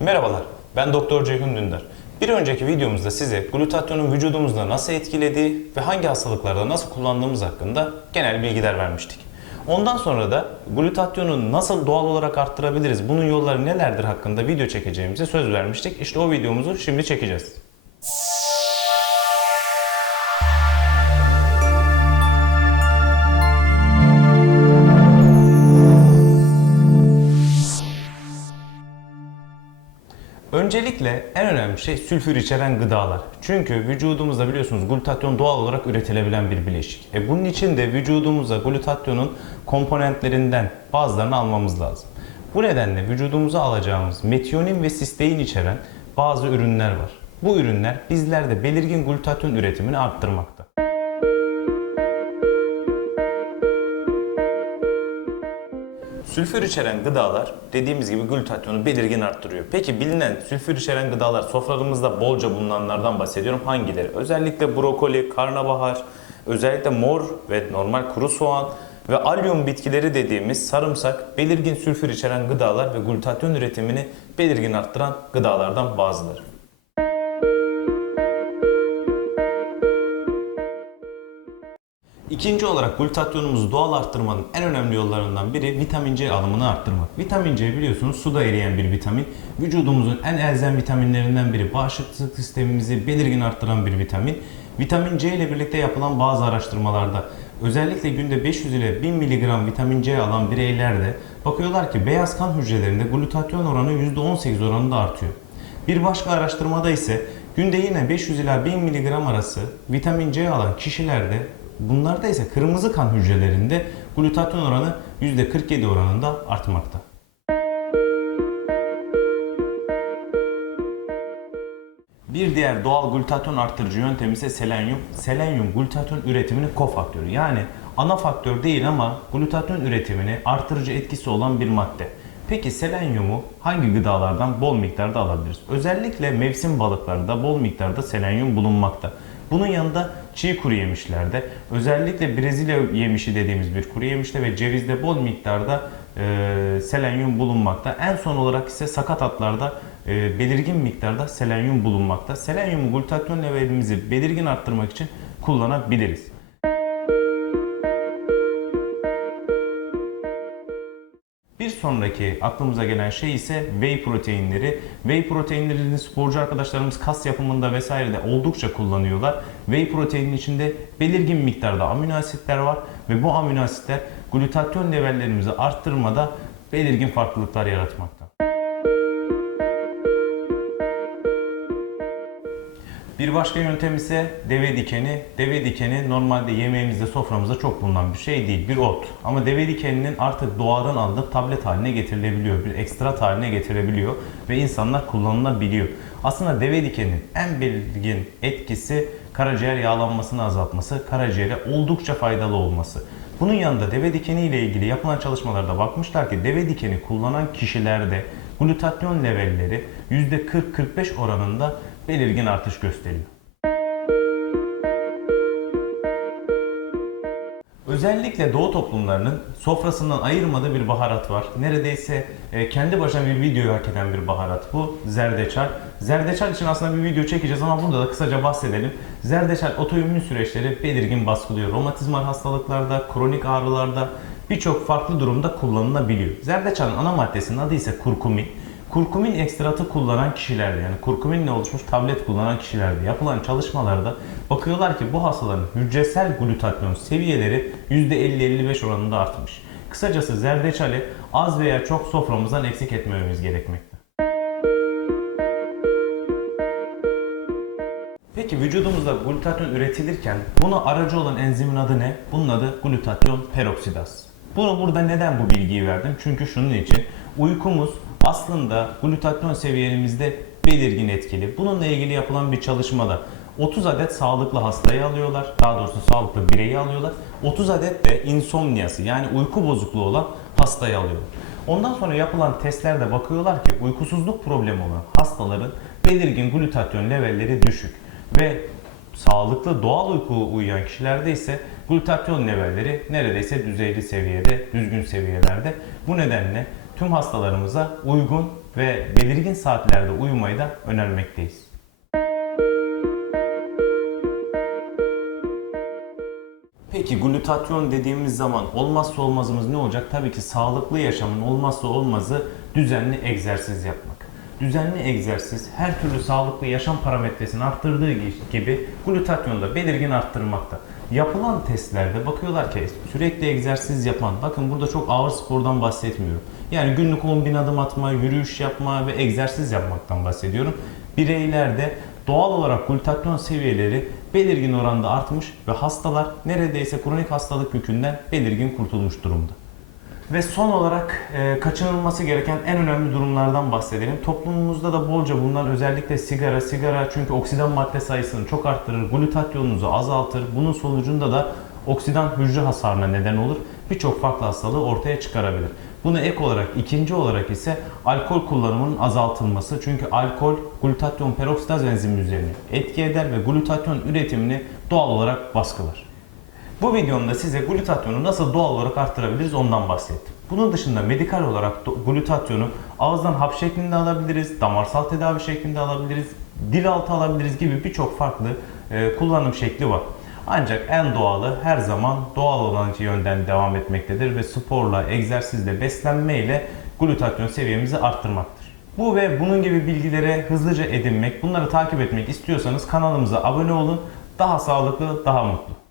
Merhabalar, ben Doktor Ceyhun Dündar. Bir önceki videomuzda size glutatyonun vücudumuzda nasıl etkilediği ve hangi hastalıklarda nasıl kullandığımız hakkında genel bilgiler vermiştik. Ondan sonra da glutatyonu nasıl doğal olarak arttırabiliriz, bunun yolları nelerdir hakkında video çekeceğimize söz vermiştik. İşte o videomuzu şimdi çekeceğiz. Öncelikle en önemli şey sülfür içeren gıdalar. Çünkü vücudumuzda biliyorsunuz glutatyon doğal olarak üretilebilen bir bileşik. E bunun için de vücudumuza glutatyonun komponentlerinden bazılarını almamız lazım. Bu nedenle vücudumuza alacağımız metiyonin ve sistein içeren bazı ürünler var. Bu ürünler bizlerde belirgin glutatyon üretimini arttırmakta. Sülfür içeren gıdalar dediğimiz gibi glutatyonu belirgin arttırıyor. Peki bilinen sülfür içeren gıdalar sofralarımızda bolca bulunanlardan bahsediyorum. Hangileri? Özellikle brokoli, karnabahar, özellikle mor ve normal kuru soğan ve allium bitkileri dediğimiz sarımsak belirgin sülfür içeren gıdalar ve glutatyon üretimini belirgin arttıran gıdalardan bazıları. İkinci olarak glutatyonumuzu doğal arttırmanın en önemli yollarından biri vitamin C alımını arttırmak. Vitamin C biliyorsunuz suda eriyen bir vitamin. Vücudumuzun en elzem vitaminlerinden biri. Bağışıklık sistemimizi belirgin arttıran bir vitamin. Vitamin C ile birlikte yapılan bazı araştırmalarda özellikle günde 500 ile 1000 mg vitamin C alan bireylerde bakıyorlar ki beyaz kan hücrelerinde glutatyon oranı %18 oranında artıyor. Bir başka araştırmada ise günde yine 500 ila 1000 mg arası vitamin C alan kişilerde bunlarda ise kırmızı kan hücrelerinde glutatyon oranı %47 oranında artmakta. Bir diğer doğal glutatyon arttırıcı yöntem ise selenyum. Selenyum glutatyon üretiminin kofaktörü. Yani ana faktör değil ama glutatyon üretimini artırıcı etkisi olan bir madde. Peki selenyumu hangi gıdalardan bol miktarda alabiliriz? Özellikle mevsim balıklarında bol miktarda selenyum bulunmakta. Bunun yanında çiğ kuru yemişlerde, özellikle Brezilya yemişi dediğimiz bir kuru yemişte ve cevizde bol miktarda e, selenyum bulunmakta. En son olarak ise sakatatlarda e, belirgin miktarda selenyum bulunmakta. Selenyumu glutatyon levelimizi belirgin arttırmak için kullanabiliriz. Sonraki aklımıza gelen şey ise whey proteinleri. Whey proteinlerini sporcu arkadaşlarımız kas yapımında vesairede oldukça kullanıyorlar. Whey proteinin içinde belirgin miktarda amino asitler var ve bu amino asitler glutatyon levellerimizi arttırmada belirgin farklılıklar yaratmakta. Bir başka yöntem ise deve dikeni. Deve dikeni normalde yemeğimizde soframızda çok bulunan bir şey değil. Bir ot. Ama deve dikeninin artık doğadan alınıp tablet haline getirilebiliyor. Bir ekstrat haline getirebiliyor ve insanlar kullanılabiliyor. Aslında deve dikeninin en belirgin etkisi karaciğer yağlanmasını azaltması, karaciğere oldukça faydalı olması. Bunun yanında deve dikeni ile ilgili yapılan çalışmalarda bakmışlar ki deve dikeni kullanan kişilerde glutatyon levelleri %40-45 oranında belirgin artış gösteriyor. Özellikle Doğu toplumlarının sofrasından ayırmadığı bir baharat var. Neredeyse e, kendi başına bir video hak eden bir baharat bu. Zerdeçal. Zerdeçal için aslında bir video çekeceğiz ama burada da kısaca bahsedelim. Zerdeçal otoimmün süreçleri belirgin baskılıyor. Romatizmal hastalıklarda, kronik ağrılarda birçok farklı durumda kullanılabiliyor. Zerdeçalın ana maddesinin adı ise kurkumin. Kurkumin ekstratı kullanan kişilerde yani kurkuminle oluşmuş tablet kullanan kişilerde yapılan çalışmalarda bakıyorlar ki bu hastaların hücresel glutatyon seviyeleri %50-55 oranında artmış. Kısacası zerdeçali az veya çok soframızdan eksik etmememiz gerekmekte. Peki vücudumuzda glutatyon üretilirken buna aracı olan enzimin adı ne? Bunun adı glutatyon peroksidaz. Bunu burada neden bu bilgiyi verdim? Çünkü şunun için uykumuz aslında glutatyon seviyemizde belirgin etkili. Bununla ilgili yapılan bir çalışmada 30 adet sağlıklı hastayı alıyorlar. Daha doğrusu sağlıklı bireyi alıyorlar. 30 adet de insomniyası yani uyku bozukluğu olan hastayı alıyorlar. Ondan sonra yapılan testlerde bakıyorlar ki uykusuzluk problemi olan hastaların belirgin glutatyon levelleri düşük ve sağlıklı doğal uyku uyuyan kişilerde ise glutatyon levelleri neredeyse düzeyli seviyede, düzgün seviyelerde. Bu nedenle tüm hastalarımıza uygun ve belirgin saatlerde uyumayı da önermekteyiz. Peki glutatyon dediğimiz zaman olmazsa olmazımız ne olacak? Tabii ki sağlıklı yaşamın olmazsa olmazı düzenli egzersiz yapmak. Düzenli egzersiz her türlü sağlıklı yaşam parametresini arttırdığı gibi glutatyonu da belirgin arttırmakta. Yapılan testlerde bakıyorlar ki sürekli egzersiz yapan, bakın burada çok ağır spordan bahsetmiyorum. Yani günlük 10 bin adım atma, yürüyüş yapma ve egzersiz yapmaktan bahsediyorum. Bireylerde doğal olarak glutatyon seviyeleri belirgin oranda artmış ve hastalar neredeyse kronik hastalık yükünden belirgin kurtulmuş durumda. Ve son olarak e, kaçınılması gereken en önemli durumlardan bahsedelim. Toplumumuzda da bolca bulunan özellikle sigara, sigara çünkü oksidan madde sayısını çok arttırır, glutatyonunuzu azaltır. Bunun sonucunda da oksidan hücre hasarına neden olur. Birçok farklı hastalığı ortaya çıkarabilir. Bunu ek olarak ikinci olarak ise alkol kullanımının azaltılması. Çünkü alkol glutatyon peroksidaz enzimi üzerine etki eder ve glutatyon üretimini doğal olarak baskılar. Bu videomda size glutatyonu nasıl doğal olarak arttırabiliriz ondan bahsettim. Bunun dışında medikal olarak glutatyonu ağızdan hap şeklinde alabiliriz, damarsal tedavi şeklinde alabiliriz, dil altı alabiliriz gibi birçok farklı e, kullanım şekli var. Ancak en doğalı her zaman doğal olan yönden devam etmektedir ve sporla, egzersizle, beslenmeyle glutatyon seviyemizi arttırmaktır. Bu ve bunun gibi bilgilere hızlıca edinmek, bunları takip etmek istiyorsanız kanalımıza abone olun. Daha sağlıklı, daha mutlu.